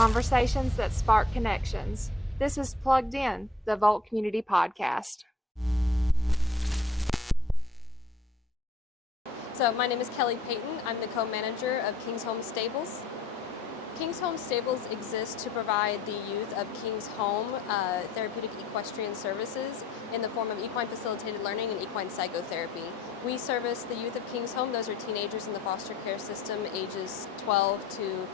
Conversations that spark connections. This is Plugged In, the Volt Community Podcast. So my name is Kelly Payton. I'm the co-manager of King's Home Stables. King's Home Stables exists to provide the youth of King's Home therapeutic equestrian services in the form of equine facilitated learning and equine psychotherapy. We service the youth of King's Home. Those are teenagers in the foster care system, ages 12 to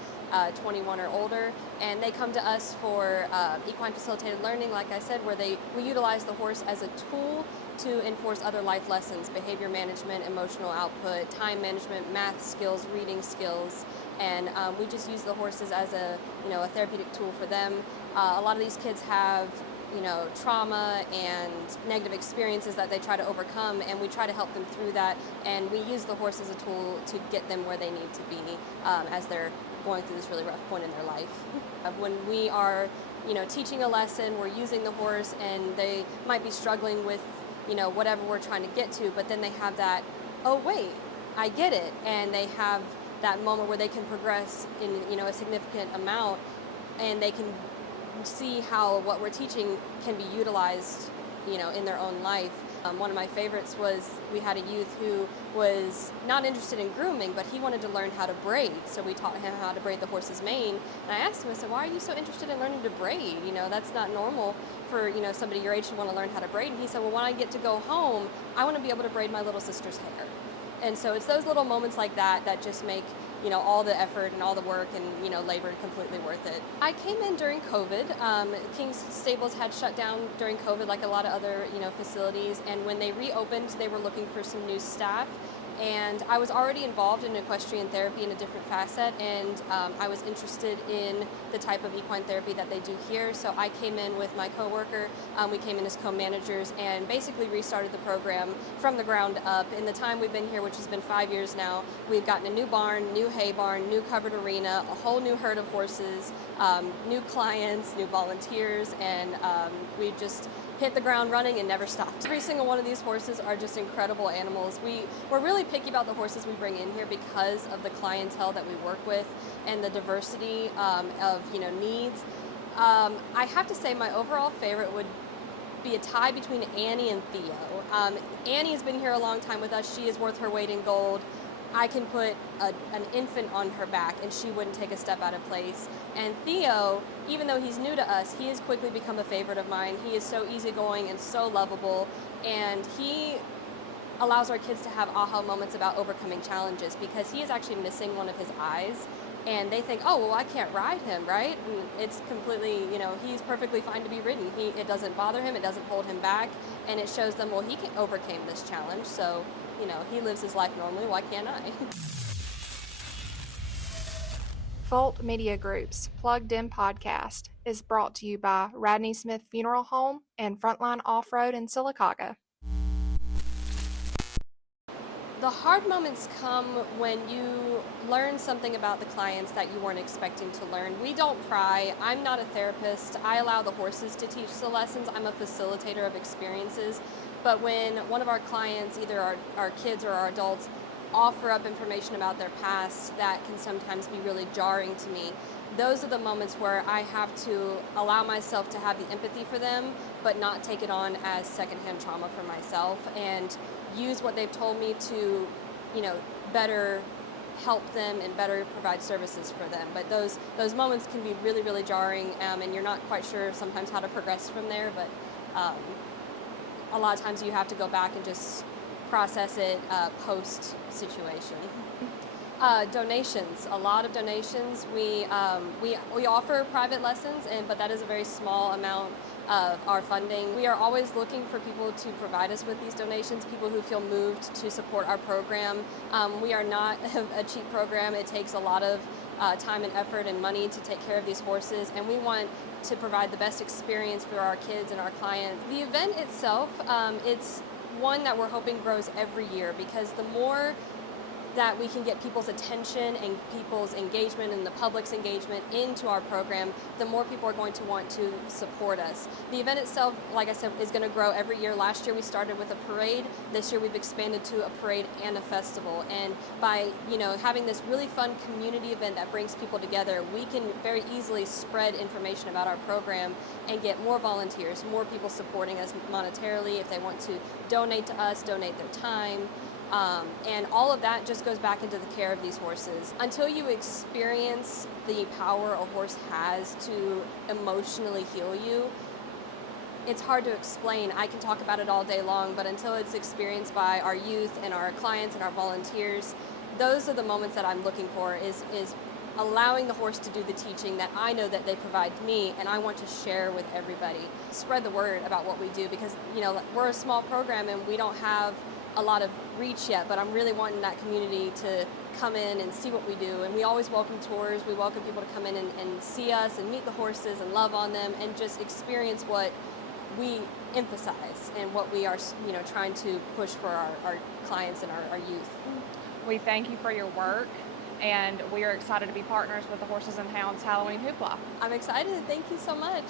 21 or older, and they come to us for equine facilitated learning, like I said, where we utilize the horse as a tool to enforce other life lessons: behavior management, emotional output, time management, math skills, reading skills, and we just use the horses as a therapeutic tool for them. A lot of these kids have trauma and negative experiences that they try to overcome, and we try to help them through that, and we use the horse as a tool to get them where they need to be as they're going through this really rough point in their life. When we are teaching a lesson, we're using the horse, and they might be struggling with whatever we're trying to get to, but then they have that, oh wait, I get it, and they have that moment where they can progress in a significant amount, and they can see how what we're teaching can be utilized in their own life. One of my favorites was, we had a youth who was not interested in grooming, but he wanted to learn how to braid. So we taught him how to braid the horse's mane. And I asked him, I said, why are you so interested in learning to braid? That's not normal for somebody your age to want to learn how to braid. And he said, well, when I get to go home, I want to be able to braid my little sister's hair. And so it's those little moments like that that just make all the effort and all the work and labor completely worth it. I came in during COVID. King's Stables had shut down during COVID, like a lot of other facilities, and when they reopened, they were looking for some new staff. And I was already involved in equestrian therapy in a different facet, and I was interested in the type of equine therapy that they do here. So I came in with my coworker. We came in as co-managers and basically restarted the program from the ground up. In the time we've been here, which has been 5 years now, we've gotten a new barn, new hay barn, new covered arena, a whole new herd of horses, new clients, new volunteers, and we've just hit the ground running and never stopped. Every single one of these horses are just incredible animals. We're really picky about the horses we bring in here because of the clientele that we work with and the diversity of needs. I have to say my overall favorite would be a tie between Annie and Theo. Annie has been here a long time with us. She is worth her weight in gold. I can put an infant on her back and she wouldn't take a step out of place. And Theo, even though he's new to us, he has quickly become a favorite of mine. He is so easygoing and so lovable, and he allows our kids to have aha moments about overcoming challenges, because he is actually missing one of his eyes, and they think, oh, well, I can't ride him, right? And it's completely, he's perfectly fine to be ridden. It doesn't bother him, it doesn't hold him back, and it shows them, well, he overcame this challenge, so he lives his life normally, why can't I? Volt Media Group's Plugged In Podcast is brought to you by Radney Smith Funeral Home and Frontline Off-Road in Sylacauga. The hard moments come when you learn something about the clients that you weren't expecting to learn. We don't pry. I'm not a therapist. I allow the horses to teach the lessons. I'm a facilitator of experiences. But when one of our clients, either our kids or our adults, offer up information about their past that can sometimes be really jarring to me, those are the moments where I have to allow myself to have the empathy for them, but not take it on as secondhand trauma for myself, and use what they've told me to, better help them and better provide services for them. But those moments can be really, really jarring, and you're not quite sure sometimes how to progress from there, but a lot of times you have to go back and just process it post-situation. Donations, a lot of donations. We offer private lessons, but that is a very small amount of our funding. We are always looking for people to provide us with these donations, people who feel moved to support our program. We are not a cheap program. It takes a lot of time and effort and money to take care of these horses, and we want to provide the best experience for our kids and our clients. The event itself, it's one that we're hoping grows every year, because the more that we can get people's attention and people's engagement and the public's engagement into our program, the more people are going to want to support us. The event itself, like I said, is going to grow every year. Last year we started with a parade. This year we've expanded to a parade and a festival. And by having this really fun community event that brings people together, we can very easily spread information about our program and get more volunteers, more people supporting us monetarily if they want to donate to us, donate their time. And all of that just goes back into the care of these horses. Until you experience the power a horse has to emotionally heal you, it's hard to explain. I can talk about it all day long, but until it's experienced by our youth and our clients and our volunteers, those are the moments that I'm looking for, is allowing the horse to do the teaching that I know that they provide me, and I want to share with everybody. Spread the word about what we do, because we're a small program and we don't have a lot of reach yet, but I'm really wanting that community to come in and see what we do. And we always welcome tours. We welcome people to come in and see us and meet the horses and love on them and just experience what we emphasize and what we are trying to push for our clients and our youth. We thank you for your work, and we are excited to be partners with the Horses and Hounds Halloween Hoopla. I'm excited. Thank you so much.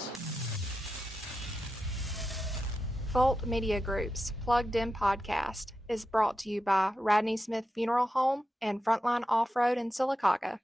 Volt Media Group's Plugged In podcast is brought to you by Radney Smith Funeral Home and Frontline Off-Road in Sylacauga.